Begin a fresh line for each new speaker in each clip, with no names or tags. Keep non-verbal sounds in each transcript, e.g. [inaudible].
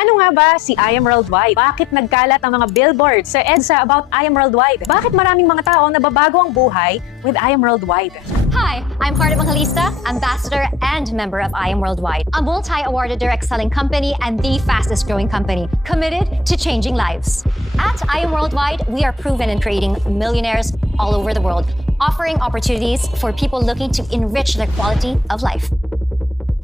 Ano nga ba si I Am Worldwide? Bakit nagkalat ang mga billboards sa EDSA about I Am Worldwide? Bakit maraming mga tao nababago ang buhay with I Am Worldwide?
Hi, I'm Carla Evangelista, ambassador and member of I Am Worldwide, a multi-awarded direct selling company and the fastest growing company committed to changing lives. At I Am Worldwide, we are proven in creating millionaires all over the world, offering opportunities for people looking to enrich their quality of life.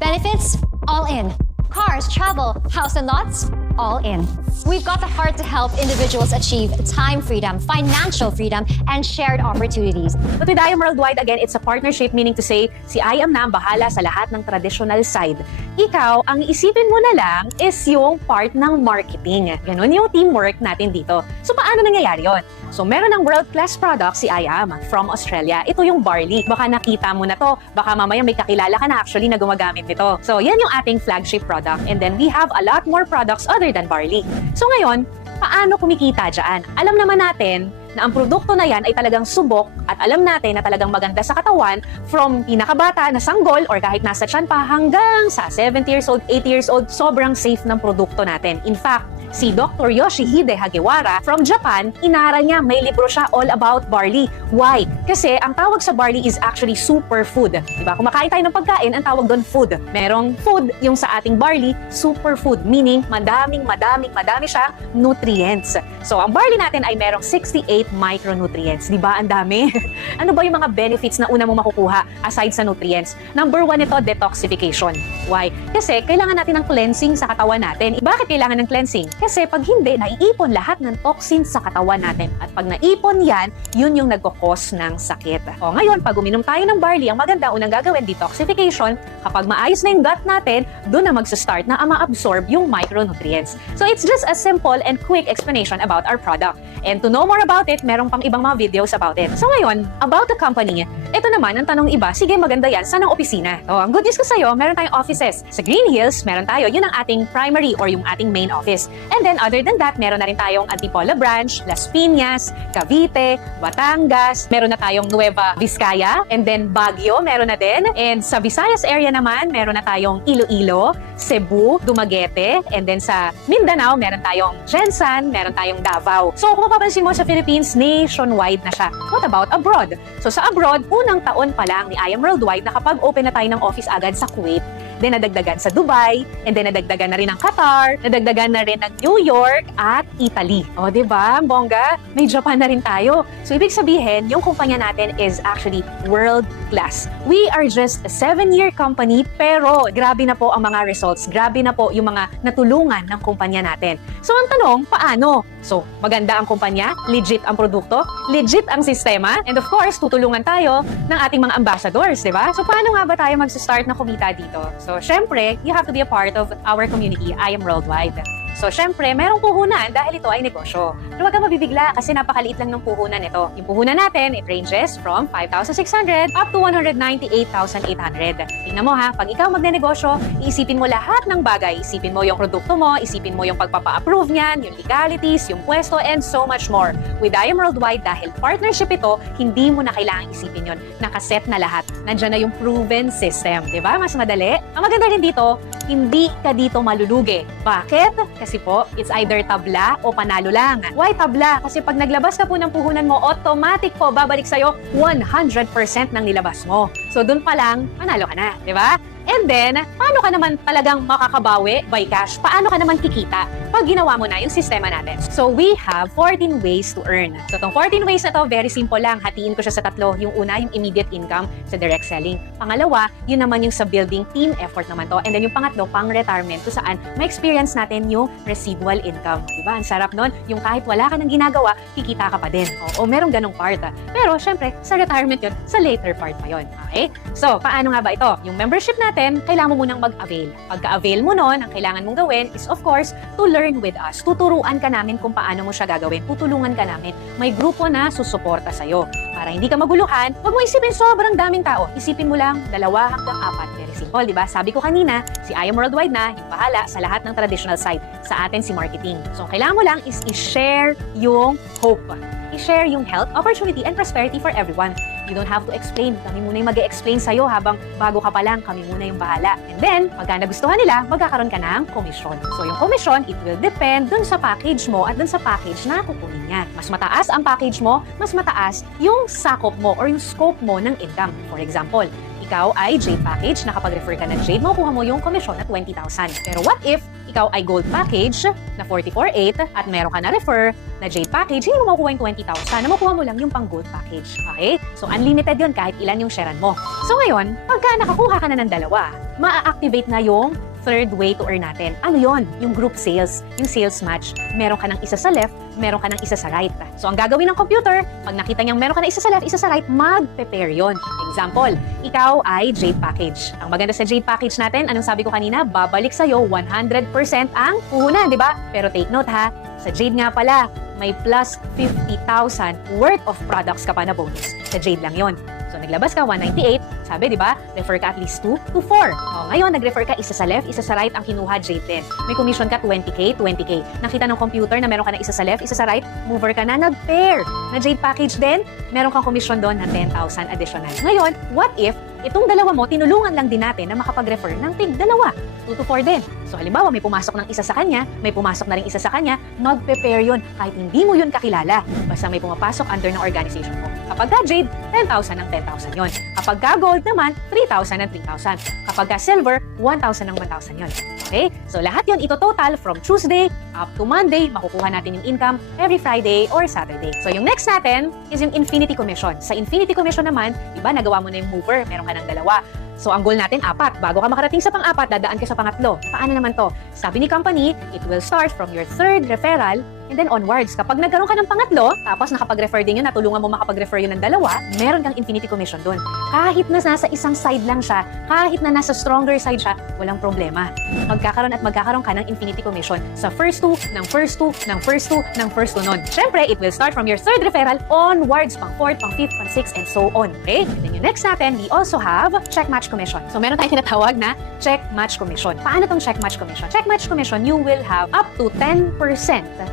Benefits, all in. Cars, travel, house and lots, all in. We've got the heart to help individuals achieve time freedom, financial freedom, and shared opportunities.
But with I Am Worldwide, again, it's a partnership meaning to say, si I Am na ang bahala sa lahat ng traditional side. Ikaw, ang isipin mo na lang is yung part ng marketing. Ganon yung teamwork natin dito. So, paano nangyayari yon? So, meron ng world-class product si I Am from Australia. Ito yung barley. Baka nakita mo na to. Baka mamaya may kakilala ka na actually na gumagamit nito. So, yan yung ating flagship product. And then, we have a lot more products other than barley. So, ngayon, paano kumikita dyan? Alam naman natin na ang produkto na yan ay talagang subok at alam natin na talagang maganda sa katawan from pinakabata na sanggol or kahit nasa tiyan pa hanggang sa 70 years old, 80 years old, sobrang safe ng produkto natin. In fact, si Dr. Yoshihide Hagiwara from Japan, inara niya, may libro siya all about barley. Why? Kasi ang tawag sa barley is actually superfood. Diba? Kumakain tayo ng pagkain, ang tawag doon food. Merong food yung sa ating barley, superfood, meaning madaming, madaming, madami siyang nutrients. So, ang barley natin ay merong 68 micronutrients. Di ba? Ang dami. [laughs] ano ba yung mga benefits na una mong makukuha aside sa nutrients? Number one ito, detoxification. Why? Kasi kailangan natin ng cleansing sa katawan natin. Bakit kailangan ng cleansing? Kasi pag hindi, naiipon lahat ng toxins sa katawan natin. At pag naipon yan, yun yung nagkakos ng sakit. O ngayon, pag uminom tayo ng barley, ang maganda unang gagawin, detoxification. Kapag maayos na yung gut natin, doon na magsa-start na ma-absorb yung micronutrients. So it's just a simple and quick explanation about our product. And to know more about it, meron pang ibang mga videos about it. So ngayon, about the company, ito naman ang tanong iba, sige maganda yan, saan ang opisina? O, ang good news ko sa'yo, meron tayong offices. Sa Green Hills, meron tayo, yun ang ating primary or yung ating main office. And then other than that, meron na rin tayong Antipolo branch, Las Piñas, Cavite, Batangas, meron na tayong Nueva Vizcaya, and then Baguio, meron na din. And sa Visayas area naman, meron na tayong Iloilo, Cebu, Dumaguete, and then sa Mindanao, meron tayong Jensan, meron tayong Davao. So kung mapapansin mo sa Philippines, nationwide na siya. What about abroad? So sa abroad, unang taon pa lang ni I Am Worldwide nakapag-open na tayo ng office agad sa Kuwait. Then nadagdagan sa Dubai, and then nadagdagan na rin ng Qatar, nadagdagan na rin ng New York at Italy. O, di ba? Bongga, may Japan na rin tayo. So, ibig sabihin, yung kumpanya natin is actually world class. We are just a seven-year company, pero grabe na po ang mga results. Grabe na po yung mga natulungan ng kumpanya natin. So, ang tanong, paano? So, maganda ang kumpanya, legit ang produkto, legit ang sistema, and of course, tutulungan tayo ng ating mga ambassadors, di ba? So, paano nga ba tayo mag-start na kumita dito? So, syempre, you have to be a part of our community. I am worldwide. So, syempre, merong puhunan dahil ito ay negosyo. Pero huwag kang mabibigla kasi napakaliit lang ng puhunan ito. Yung puhunan natin, it ranges from 5,600 up to 198,800. Tingnan mo ha, pag ikaw magnenegosyo, iisipin mo lahat ng bagay. Isipin mo yung produkto mo, isipin mo yung pagpapa-approve niyan, yung legalities, yung pwesto, and so much more. With I Am Worldwide, dahil partnership ito, hindi mo na kailangang isipin yon. Nakaset na lahat. Nandiyan na yung proven system. Ba? Mas madali. Ang maganda rin dito, hindi ka dito malulugi. Bakit? Kasi po, it's either tabla o panalo lang. Why tabla? Kasi pag naglabas ka po ng puhunan mo, automatic po babalik sa'yo 100% ng nilabas mo. So doon pa lang, panalo ka na, di ba? And then, paano ka naman talagang makakabawi by cash? Paano ka naman kikita pag ginawa mo na yung sistema natin? So, we have 14 ways to earn. So, itong 14 ways na to, very simple lang. Hatiin ko siya sa tatlo. Yung una, yung immediate income sa direct selling. Pangalawa, yun naman yung sa building team effort naman to. And then yung pangatlo, pang retirement kung saan ma-experience natin yung residual income. Diba? Ang sarap nun. Yung kahit wala ka nang ginagawa, kikita ka pa din. O, o merong ganong part. ah. Pero, syempre, sa retirement yun, sa later part pa yun. Okay? So, paano nga ba ito? Yung membership natin, kailangan mo munang mag-avail. Pagka-avail mo nun, ang kailangan mong gawin is, of course, to learn with us. Tuturuan ka namin kung paano mo siya gagawin. Tutulungan ka namin. May grupo na susuporta sa'yo. Para hindi ka maguluhan, huwag mo isipin sobrang daming tao. Isipin mo lang, dalawa hanggang apat. Very simple, di ba? Sabi ko kanina, si I Am Worldwide na, yung sa lahat ng traditional side. Sa atin, si marketing. So, ang kailangan mo lang is i-share yung hope. I-share yung health, opportunity, and prosperity for everyone. You don't have to explain. Kami muna yung mag explain sa'yo habang bago ka pa lang, kami muna yung bahala. And then, pagka nagustuhan nila, magkakaroon ka ng komisyon. So yung komisyon, it will depend dun sa package mo at dun sa package na kukunin niya. Mas mataas ang package mo, mas mataas yung sakop mo or yung scope mo ng income. For example, ikaw ay Jade package, nakapag-refer ka ng Jade, makukuha mo yung komisyon na 20,000. Pero what if ikaw ay gold package na 44.8 at meron ka na refer na Jade package, hindi mo makukuha yung 20,000, na makukuha mo lang yung pang gold package. Okay? So unlimited yun kahit ilan yung sharean mo. So ngayon, pagka nakakuha ka na ng dalawa, ma-activate na yung third way to earn natin. Ano yon? Yung group sales, yung sales match. Meron ka ng isa sa left, meron ka ng isa sa right. So ang gagawin ng computer, pag nakita niyang meron ka ng isa sa left, isa sa right, mag-prepare yon. Example, ikaw ay Jade Package. Ang maganda sa Jade Package natin, anong sabi ko kanina, babalik sa'yo 100% ang puhunan, di ba? Pero take note ha, sa Jade nga pala, may plus 50,000 worth of products ka pa na bonus. Sa Jade lang yon. So naglabas ka 198, sabi 'di ba? Refer ka at least 2 to 4. O ngayon nag-refer ka isa sa left, isa sa right ang kinuha Jade din. May commission ka 20k, 20k. Nakita ng computer na meron ka na isa sa left, isa sa right, mover ka na nag-pair. Na Jade package din, meron kang commission doon na 10,000 additional. Ngayon, what if itong dalawa mo tinulungan lang din natin na makapag-refer ng tig dalawa? 2 to 4 din. So halimbawa may pumasok ng isa sa kanya, may pumasok na rin isa sa kanya, nag-prepare yun kahit hindi mo yun kakilala. Basta may pumapasok under ng organization mo. Kapag ka Jade, 10,000 ng 10,000 yon. Kapag ka Gold naman, 3,000 ng 3,000. Kapag ka Silver, 1,000 ng 1,000 yon. Okay? So lahat yon ito total from Tuesday up to Monday, makukuha natin yung income every Friday or Saturday. So yung next natin is yung Infinity Commission. Sa Infinity Commission naman, iba nagawa mo na yung mover, meron ka ng dalawa. So ang goal natin, apat. Bago ka makarating sa pang-apat, dadaan ka sa pangatlo. Paano naman to? Sabi ni company, it will start from your third referral and then onwards. Kapag nagkaroon ka ng pangatlo, tapos nakapag-refer din yun, natulungan mo makapag-refer yun ng dalawa, meron kang infinity commission doon. Kahit na nasa isang side lang siya, kahit na nasa stronger side siya, walang problema. Magkakaroon at magkakaroon ka ng infinity commission sa first two, ng first two, ng first two, ng first two nun. Siyempre, it will start from your third referral onwards, pang fourth, pang fifth, pang sixth, and so on. Okay? Then yung next natin, we also have check match commission. So meron tayong tinatawag na check match commission. Paano tong check match commission? Check match commission, you will have up to 10%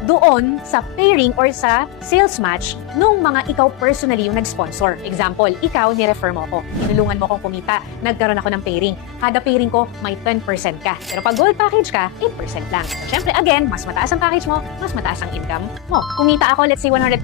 doon sa pairing or sa sales match nung mga ikaw personally yung nag-sponsor. Example, ikaw, ni-refer mo ako. Tinulungan mo akong kumita. Nagkaroon ako ng pairing. Kada pairing ko, may 10% ka. Pero pag gold package ka, 8% lang. So, syempre, again, mas mataas ang package mo, mas mataas ang income mo. Kumita ako, let's say 100,000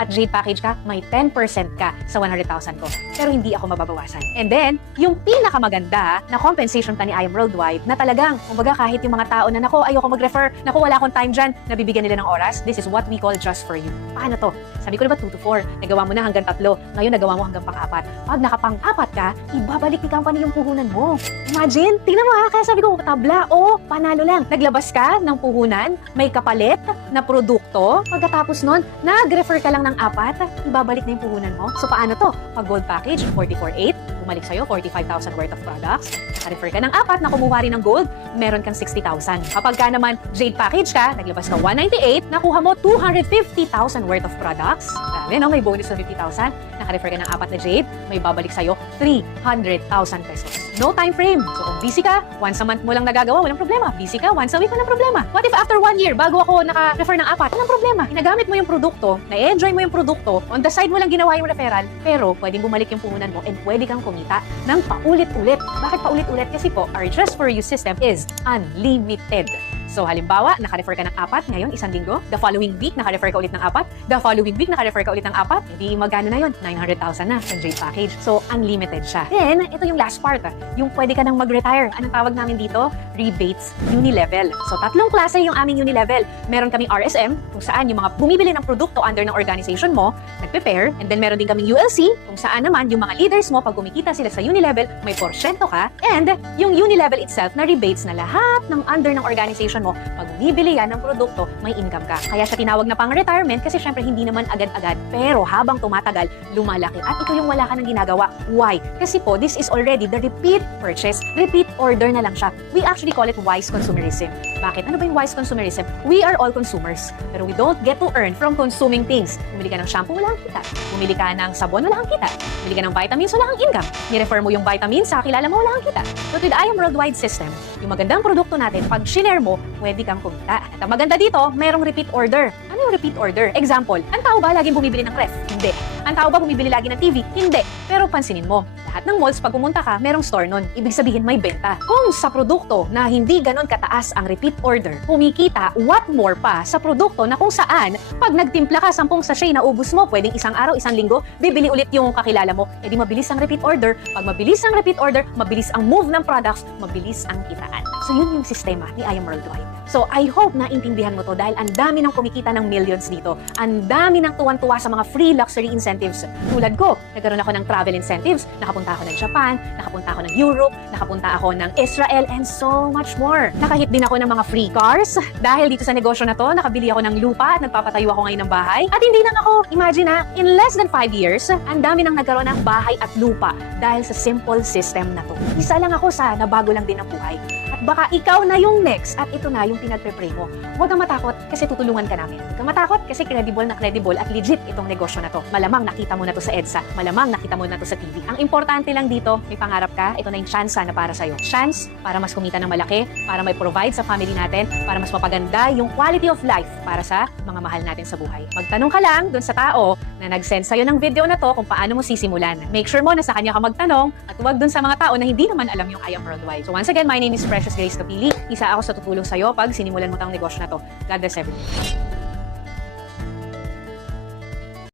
at Jade package ka, may 10% ka sa 100,000 ko. Pero hindi ako mababawasan. And then, yung pinakamaganda na compensation pa ni I Am Worldwide na talagang, kumbaga kahit yung mga tao na, nako, ayoko mag-refer, nako, wala akong time dyan, nabibigyan nila ng oras, this is what we call just for you. Paano to? Sabi ko diba 2 to 4, nagawa mo na hanggang tatlo, ngayon nagawa mo hanggang pang-apat. Pag nakapang-apat ka, ibabalik ni company yung puhunan mo. Imagine, tingnan mo ha, kaya sabi ko, tabla, o, panalo lang. Naglabas ka ng puhunan, may kapalit na produkto, pagkatapos nun, nag-refer ka lang ng apat, ibabalik na yung puhunan mo. So paano to? Pag gold package, 44.8, bumalik sa'yo, 45,000 worth of products. Naka-refer ka ng apat na kumuha rin ng gold, meron kang 60,000. Kapag ka naman Jade package ka, naglabas ka 198, nakuha mo 250,000 worth of products. Grabe, no? May bonus na 50,000. Naka-refer ka ng apat na Jade, may babalik sa'yo 300,000 pesos. No time frame. So kung busy ka, once a month mo lang nagagawa, walang problema. Busy ka, once a week, walang problema. What if after one year, bago ako naka-refer ng apat, walang problema. Ginagamit mo yung produkto, na-enjoy mo yung produkto, on the side mo lang ginawa yung referral, pero pwedeng bumalik yung puhunan mo and pwede kang kumita ng paulit-ulit. Bakit paulit-ulit? Kasi po, our Just For You system is unlimited. So halimbawa, naka-refer ka ng apat ngayon, isang linggo. The following week, naka-refer ka ulit ng apat. The following week, naka-refer ka ulit ng apat. Hindi magkano na yun? 900,000 na sa Jade package. So unlimited siya. Then, ito yung last part. ah. Yung pwede ka nang mag-retire. Anong tawag namin dito? Rebates Unilevel. So tatlong klase yung aming Unilevel. Meron kaming RSM, kung saan yung mga bumibili ng produkto under ng organization mo, nagpe-pair. And then meron din kaming ULC, kung saan naman yung mga leaders mo, pag kumikita sila sa Unilevel, may porsyento ka. And yung Unilevel itself na rebates na lahat ng under ng organization mo, pag bumibili yan ng produkto, may income ka. Kaya siya tinawag na pang retirement kasi syempre hindi naman agad-agad. Pero habang tumatagal, lumalaki. At ito yung wala ka nang ginagawa. Why? Kasi po, this is already the repeat purchase. Repeat order na lang siya. We actually call it wise consumerism. Bakit? Ano ba yung wise consumerism? We are all consumers. Pero we don't get to earn from consuming things. Bumili ka ng shampoo, wala kang kita. Bumili ka ng sabon, wala kang kita. Bumili ka ng vitamins, wala kang income. Ni-refer mo yung vitamins sa kakilala mo, wala kang kita. But with I Am Worldwide system, yung magandang produkto natin, pag shinare mo, pwede kang kumita. At ang maganda dito, merong repeat order. Ano yung repeat order? Example, ang tao ba laging bumibili ng ref? Hindi. Ang tao ba bumibili lagi ng TV? Hindi. Pero pansinin mo, lahat ng malls, pag pumunta ka, merong store nun. Ibig sabihin may benta. Kung sa produkto na hindi ganon kataas ang repeat order, kumikita what more pa sa produkto na kung saan, pag nagtimpla ka 10 sachet na ubus mo, pwedeng isang araw, isang linggo, bibili ulit yung kakilala mo, edi mabilis ang repeat order. Pag mabilis ang repeat order, mabilis ang move ng products, mabilis ang kitaan. So yun yung sistema ni I Am Worldwide. So I hope na intindihan mo to dahil ang dami ng kumikita ng millions dito. Ang dami ng tuwan-tuwa sa mga free luxury incentives. Tulad ko, nagkaroon ako ng travel incentives. Nakapunta ako ng Japan, nakapunta ako ng Europe, nakapunta ako ng Israel, and so much more. Nakahit din ako ng mga free cars. [laughs] Dahil dito sa negosyo na to, nakabili ako ng lupa at nagpapatayo ako ngayon ng bahay. At hindi lang ako, imagine na, in less than 5 years, ang dami nang nagkaroon ng bahay at lupa dahil sa simple system na to. Isa lang ako sa nabago lang din ang buhay. Baka ikaw na yung next at ito na yung pinagpe-pray mo. Huwag kang matakot kasi tutulungan ka namin. Kang matakot kasi credible na credible at legit itong negosyo na to. Malamang nakita mo na to sa EDSA. Malamang nakita mo na to sa TV. Ang importante lang dito, may pangarap ka, ito na yung chance na para sa'yo. Chance para mas kumita ng malaki, para may provide sa family natin, para mas mapaganda yung quality of life para sa mga mahal natin sa buhay. Magtanong ka lang dun sa tao na nag-send sa'yo ng video na to kung paano mo sisimulan. Make sure mo na sa kanya ka magtanong at huwag dun sa mga tao na hindi naman alam yung I Am Worldwide. So once again, my name is Precious Grace Kapili. Isa ako sa tutulong sa'yo pag sinimulan mo tang negosyo na to. God bless everyone.